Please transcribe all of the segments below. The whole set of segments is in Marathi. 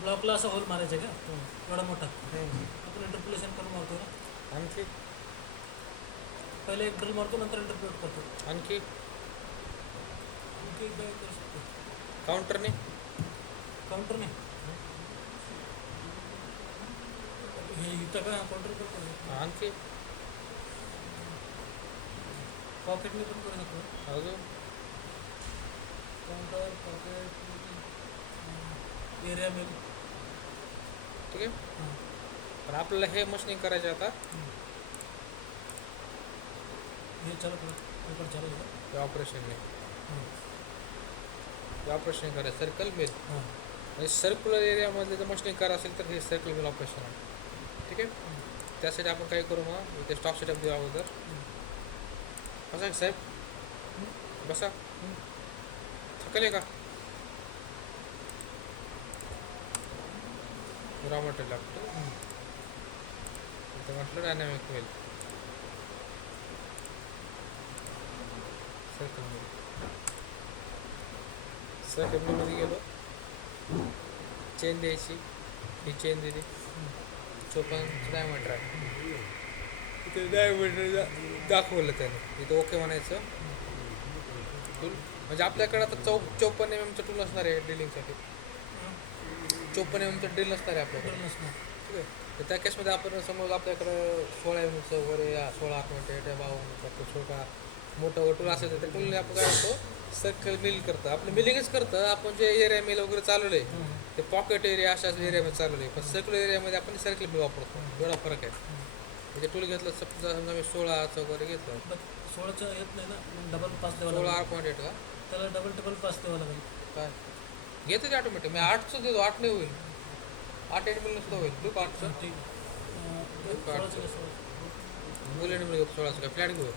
ब्लॉकला असा होल मारायचा आहे का एवढा मोठा आपण इंटरपोलेशन करून मारतो ना. आणखी पहिले एक ड्रिल मारतो नंतर इंटरपोलेट करतो. आणखी आणखी काय करू शकतो काउंटरने काउंटरने. हे इथं का काउंटर करतो. आणखी पॉकेटने पण करू शकतो. अजून काउंटर पॉकेट एरिया मिल. ठीक आहे. पण आपल्याला हे मशीनिंग करायचं आता हे चालू कर चालू आहे. ते ऑपरेशनने ते ऑपरेशन करायचं सर्कल मिल हां म्हणजे सर्क्युलर एरियामधले जर मशीनिंग करायचं असेल तर हे सर्कल मिल ऑपरेशन आहे. ठीक आहे. त्यासाठी आपण काय करू मग इथे स्टॉक सेटअप देऊ अगोदर. बसा साहेब बसा. थकले का रॉ मटेरियल लागतो इथं म्हटलं dynamic mill circle mill. Circle मिलमध्ये गेलो चेन द्यायची ही चेन दिली 54 डायमीटर आहे. इथे डायमीटर दाखवलं त्याने इथं ओके म्हणायचं. टूल म्हणजे आपल्याकडे आता 54 mm टूल असणार आहे ड्रिलिंगसाठी. 54 mm ड्रिल नसणार आहे आपल्याकडे. ठीक आहे. तर त्या केसमध्ये आपण समज आपल्याकडं 16 mm वगैरे 16 8 52 छोटा मोठं टूल असेल तर त्या टूलने आपण काय करतो सर्कल मिल करतं. आपलं मिलिंगच करतं. आपण जे एरिया मिल वगैरे चालवलं आहे ते पॉकेट एरिया अशाच एरियामध्ये चालवलं आहे. पण सर्क्युलर एरियामध्ये आपण सर्कल मिल वापरतो. एवढा फरक आहे. म्हणजे टूल घेतलं समजा मी 16चं वगैरे घेतलं 16चं येत नाही ना डबल पास द्यावं 16 8.8 का त्याला डबल पास द्यावं लागेल. काय घेतं ते ऑटोमॅटिक मी 8चं देतो 8 नाही होईल 8 मिल सुद्धा होईल. तू 8चं ठीक. मुलीने मिळू 16चं काय फ्लॅट घेऊ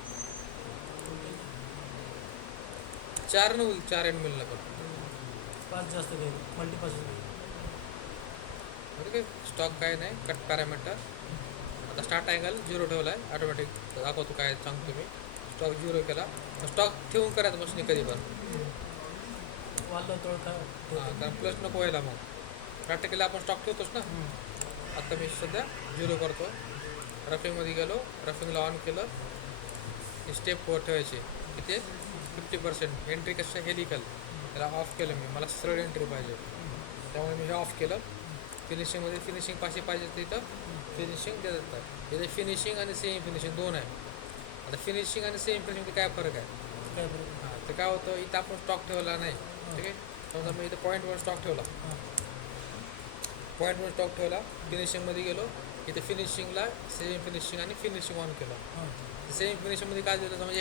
4 न होईल 4 मिलला पण पास जास्त घ्यायला मल्टीपास. बरं काय स्टॉक काय नाही कट पॅरामीटर आता स्टार्ट अँगल 0 ठेवला आहे ऑटोमॅटिक दाखवतो काय सांगतो मी. स्टॉक 0 केला स्टॉक ठेवून करायचं मशीन कधी पण वाढलं थोडं काय हां कारण प्लस नको व्हायला मग प्रॅक्टिकली आपण स्टॉक ठेवतोच ना. आता मी सध्या 0 करतो. रफिंगमध्ये गेलो रफिंगला ऑन केलं स्टेप ठेवायची किती 50% एंट्री कसं हेलिकल त्याला ऑफ केलं मी मला सरळ एंट्री पाहिजे त्यामुळे मी हे ऑफ केलं. फिनिशिंगमध्ये फिनिशिंग पाहिजे तिथं फिनिशिंग देत येतात. इथे फिनिशिंग आणि सेमी फिनिशिंग दोन आहे. आता फिनिशिंग आणि सेमी फिनिशिंगमध्ये काय फरक आहे काय बरोबर. हां तर काय होतं इथं आपण स्टॉक ठेवला नाही. ठीक आहे. समजा मी इथं पॉईंटवर स्टॉक ठेवला पॉईंटवर स्टॉक ठेवला फिनिशिंगमध्ये गेलो इथे फिनिशिंगला सेमी फिनिशिंग आणि फिनिशिंग ऑन केलं. सेमी फिनिशिंगमध्ये काय दिलं समजा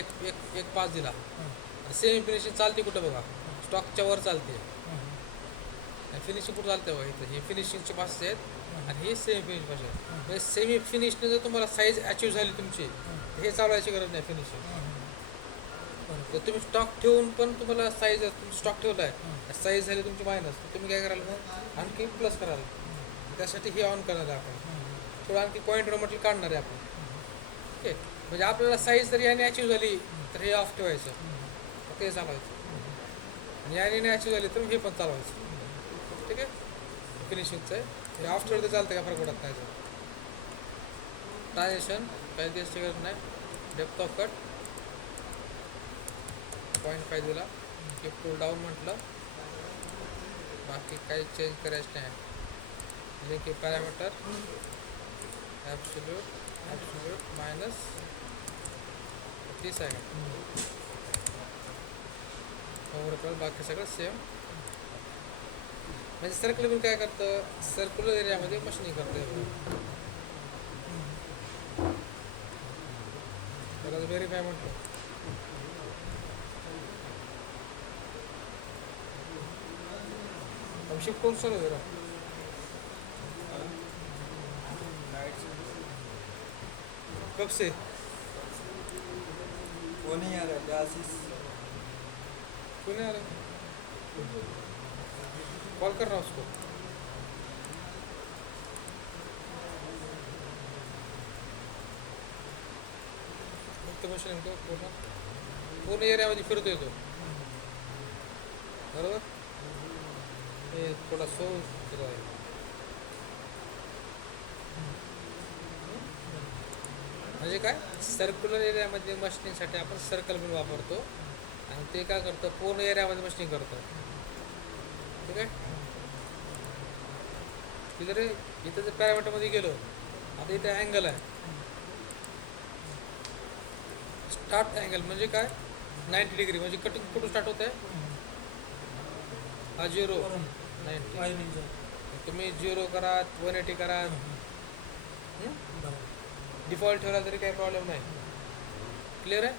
एक पास दिला. सेमी फिनिशिंग चालते कुठं बघा स्टॉकच्या वर चालते आणि फिनिशिंग कुठं चालते बघा इथं हे फिनिशिंगचे पासेस आहेत आणि हे सेमी फिनिश पास आहेत. म्हणजे सेमी फिनिशने जर तुम्हाला साईज अचीव झाली तुमची तर हे चालवायची गरज नाही फिनिशिंग. तर तुम्ही स्टॉक ठेवून पण तुम्हाला साईज तुम्ही स्टॉक ठेवला आहे साईज झाली तुमची मायनस तर तुम्ही काय कराल मग आणखी प्लस कराल. त्यासाठी हे ऑन करणार आहे आपण थोडं आणखी पॉईंट रॉ मटेरियल काढणार आहे आपण. ठीक आहे. म्हणजे आपल्याला साईज जर याने अचीव झाली तर हे ऑफ ठेवायचं ते चालवायचं आणि याने नाही अचीव झाली तर हे पण चालवायचं. ठीक आहे. फिनिशिंगचं आहे हे ऑफ ठेवलं तर चालतं का फरक पडत नाही. ट्रान्झॅक्शन काही दिवसाची गरज नाही. डेप्थ ऑफ कट 0.5 दिला कीप टूल डाऊन म्हटलं बाकी काही चेंज करायचं नाही. लिंक पॅरामीटर ॲब्सोल्यूट मायनस 30 आहे ओव्हरऑल बाकी सगळं सेम. म्हणजे सर्कल बिल काय करतं सर्क्युलर एरियामध्ये मशीनिंग करतं. त्याला व्हेरीफाय म्हटलं शिफ्ट करून सर जरा कब से वो नहीं आ रहा आशीष क्यों नहीं आ रहा कॉल कर रहा हूँ उसको. फक्त मशीन पूर्ण एरियामध्ये फिरतो येतो बरोबर. हे थोडा सो आहे म्हणजे काय सर्क्युलर एरियामध्ये मशिनिंगसाठी आपण सर्कल बिल वापरतो आणि ते काय करतं पूर्ण एरियामध्ये मशिनिंग करतो. ठीक आहे. तिथं रे इथं जर पॅरामीटरमध्ये गेलो, आता इथे अँगल आहे, स्टार्ट अँगल म्हणजे काय 90 डिग्री म्हणजे कटिंग कुठून स्टार्ट होत आहे, हा 0 वरून 90. वायरिंगचं. तुम्ही 0 करा 180 करा, बरोबर. डिफॉल्ट ठेवला तरी काही प्रॉब्लेम नाही. क्लिअर आहे.